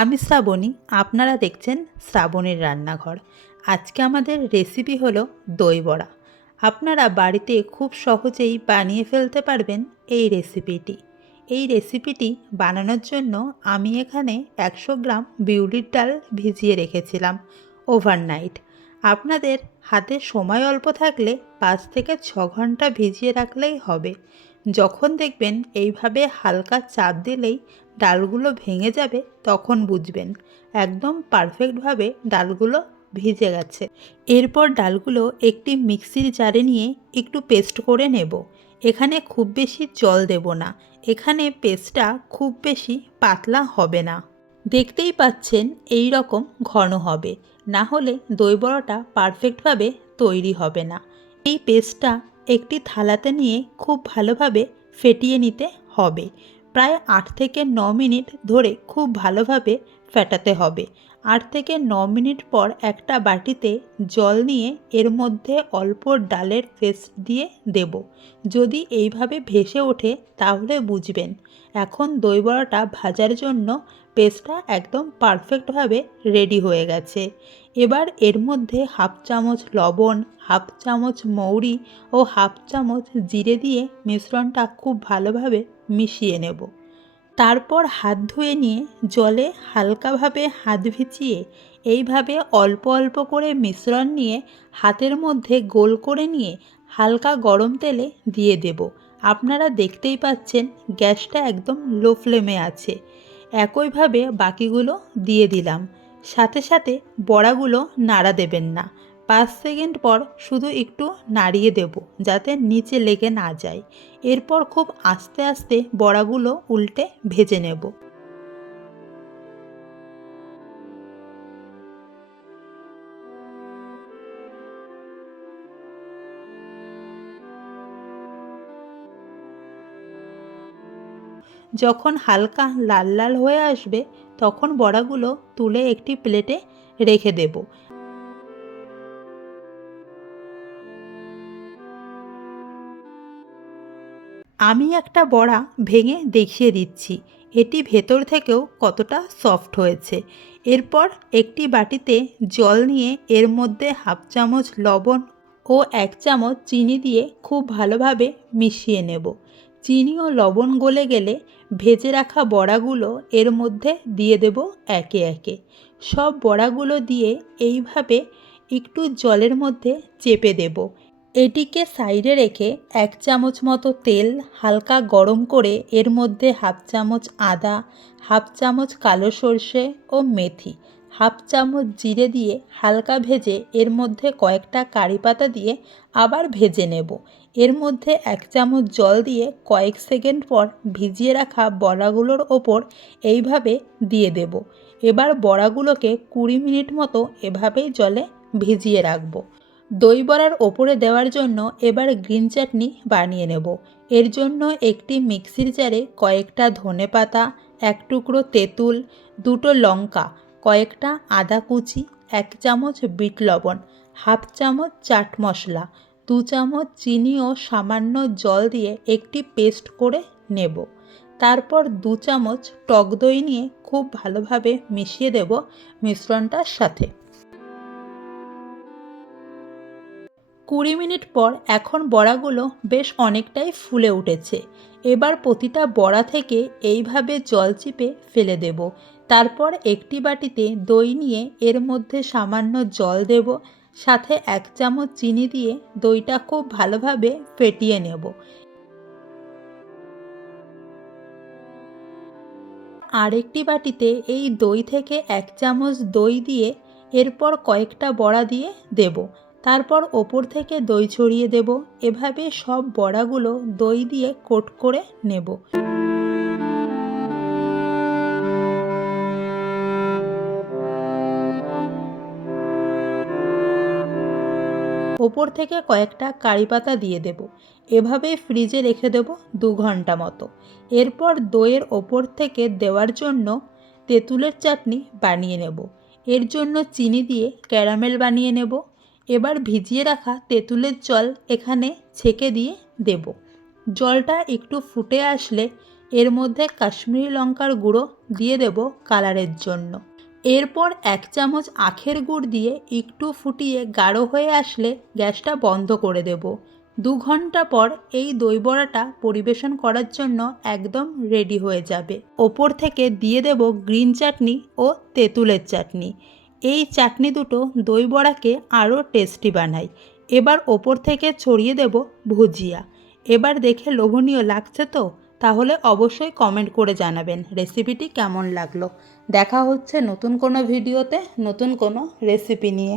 আমি শ্রাবণী, আপনারা দেখছেন শ্রাবণীর রান্নাঘর। আজকে আমাদের রেসিপি হলো দই বড়া। আপনারা বাড়িতে খুব সহজেই বানিয়ে ফেলতে পারবেন এই রেসিপিটি এই রেসিপিটি বানানোর জন্য আমি এখানে একশো গ্রাম বিউলির ডাল ভিজিয়ে রেখেছিলাম ওভারনাইট আপনাদের হাতে সময় অল্প থাকলে পাঁচ থেকে ছ ঘণ্টা ভিজিয়ে রাখলেই হবে। যখন দেখবেন এইভাবে হালকা চাপ দিলেই ডালগুলো ভেঙে যাবে তখন বুঝবেন। একদম পারফেক্টভাবে ডালগুলো ভিজে গেছে। এরপর ডালগুলো একটি মিক্সির জারে নিয়ে একটু পেস্ট করে নেব। এখানে খুব বেশি জল দেব না। এখানে পেস্টটা খুব বেশি পাতলা হবে না। দেখতেই পাচ্ছেন এই রকম ঘন হবে। না হলে দই বড়াটা পারফেক্টভাবে তৈরি হবে না। এই পেস্টটা একটি থালাতে নিয়ে খুব ভালোভাবে ফেটিয়ে নিতে হবে। প্রায় আট থেকে ন মিনিট ধরে খুব ভালোভাবে ফেটাতে হবে। আট থেকে ন মিনিট পর একটা বাটিতে জল নিয়ে এর মধ্যে অল্প ডালের পেস্ট দিয়ে দেব। যদি এইভাবে ভেসে ওঠে, তাহলে বুঝবেন। এখন দই বড়াটা ভাজার জন্য পেস্টটা একদম পারফেক্টভাবে রেডি হয়ে গেছে। এবার এর মধ্যে হাফ চামচ লবণ, হাফ চামচ মৌরি ও হাফ চামচ জিরে দিয়ে মিশ্রণটা খুব ভালোভাবে মিশিয়ে নেব। তারপর হাত ধুয়ে নিয়ে জলে হালকাভাবে হাত ভিজিয়ে এইভাবে অল্প অল্প করে মিশ্রণ নিয়ে হাতের মধ্যে গোল করে নিয়ে হালকা গরম তেলে দিয়ে দেব। আপনারা দেখতেই পাচ্ছেন গ্যাসটা একদম লো ফ্লেমে আছে। একইভাবে বাকিগুলো দিয়ে দিলাম। সাথে সাথে বড়াগুলো নাড়া দেবেন না। পাঁচ সেকেন্ড পর শুধু একটু নাড়িয়ে দেব, যাতে নিচে লেগে না যায়। এরপর খুব আস্তে আস্তে বড়াগুলো উল্টে ভেজে নেব। যখন হালকা লাল লাল হয়ে আসবে, তখন বড়াগুলো তুলে একটি প্লেটে রেখে দেব। আমি একটা বড়া ভেঙে দেখিয়ে দিচ্ছি। এটি ভেতর থেকেও কতটা সফট হয়েছে। এরপর একটি বাটিতে জল নিয়ে এর মধ্যে হাফ চামচ লবণ ও এক চামচ চিনি দিয়ে খুব ভালোভাবে মিশিয়ে নেব। চিনি ও লবণ গলে গেলে ভেজে রাখা বড়াগুলো এর মধ্যে দিয়ে দেব একে একে। সব বড়াগুলো দিয়ে এইভাবে একটু জলের মধ্যে চেপে দেব। এটিকে সাইডে রেখে এক চামচ মতো তেল হালকা গরম করে এর মধ্যে হাফ চামচ আদা, হাফ চামচ কালো সর্ষে ও মেথি, হাফ চামচ জিরে দিয়ে হালকা ভেজে এর মধ্যে কয়েকটা কারি পাতা দিয়ে আবার ভেজে নেব। এর মধ্যে এক চামচ জল দিয়ে কয়েক সেকেন্ড পর ভিজিয়ে রাখা বড়াগুলোর ওপর এইভাবে দিয়ে দেব। এবার বড়াগুলোকে কুড়ি মিনিট মতো এভাবেই জলে ভিজিয়ে রাখব। দই বড়ার ওপরে দেওয়ার জন্য এবার গ্রিন চাটনি বানিয়ে নেব। এর জন্য একটি মিক্সির জারে কয়েকটা ধনে পাতা, এক টুকরো তেঁতুল, দুটো লঙ্কা, কয়েকটা আদা কুচি, এক চামচ বিট লবণ, হাফ চামচ চাট মশলা, দু চামচ চিনি ও সামান্য জল দিয়ে একটি পেস্ট করে নেব। তারপর দু চামচ টক দই নিয়ে খুব ভালোভাবে মিশিয়ে দেব মিশ্রণটার সাথে। কুড়ি মিনিট পর এখন বড়াগুলো বেশ অনেকটাই ফুলে উঠেছে। এবার প্রতিটা বড়া থেকে এইভাবে জল চিপে ফেলে দেব। তারপর একটি বাটিতে দই নিয়ে এর মধ্যে সামান্য জল দেব। সাথে এক চামচ চিনি দিয়ে দইটা খুব ভালোভাবে ফেটিয়ে নেব। আরেকটি বাটিতে এই দই থেকে এক চামচ দই দিয়ে এরপর কয়েকটা বড়া দিয়ে দেব। তারপর ওপর থেকে দই ছড়িয়ে দেব। এভাবে সব বড়াগুলো দই দিয়ে কোট করে নেব। ওপর থেকে কয়েকটা কারি পাতা দিয়ে দেব। এভাবে ফ্রিজে রেখে দেব দু ঘণ্টা মতো। এরপর দইয়ের ওপর থেকে দেওয়ার জন্য তেঁতুলের চাটনি বানিয়ে নেব। এর জন্য চিনি দিয়ে ক্যারামেল বানিয়ে নেব। এবার ভিজিয়ে রাখা তেঁতুলের জল এখানে ছেঁকে দিয়ে দেব। জলটা একটু ফুটে আসলে এর মধ্যে কাশ্মীরি লঙ্কার গুঁড়ো দিয়ে দেব কালারের জন্য। এরপর এক চামচ আখের গুড় দিয়ে একটু ফুটিয়ে গাঢ় হয়ে আসলে গ্যাসটা বন্ধ করে দেব। দু ঘণ্টা পর এই দই বড়াটা পরিবেশন করার জন্য একদম রেডি হয়ে যাবে। ওপর থেকে দিয়ে দেব গ্রিন চাটনি ও তেঁতুলের চাটনি। এই চাটনি দুটো দই বড়াকে আরও টেস্টি বানাই। এবার ওপর থেকে ছড়িয়ে দেব ভুজিয়া। এবার দেখে লোভনীয় লাগছে তো? তাহলে অবশ্যই কমেন্ট করে জানাবেন রেসিপিটি কেমন লাগল। দেখা হচ্ছে নতুন কোনো ভিডিওতে নতুন কোনো রেসিপি নিয়ে।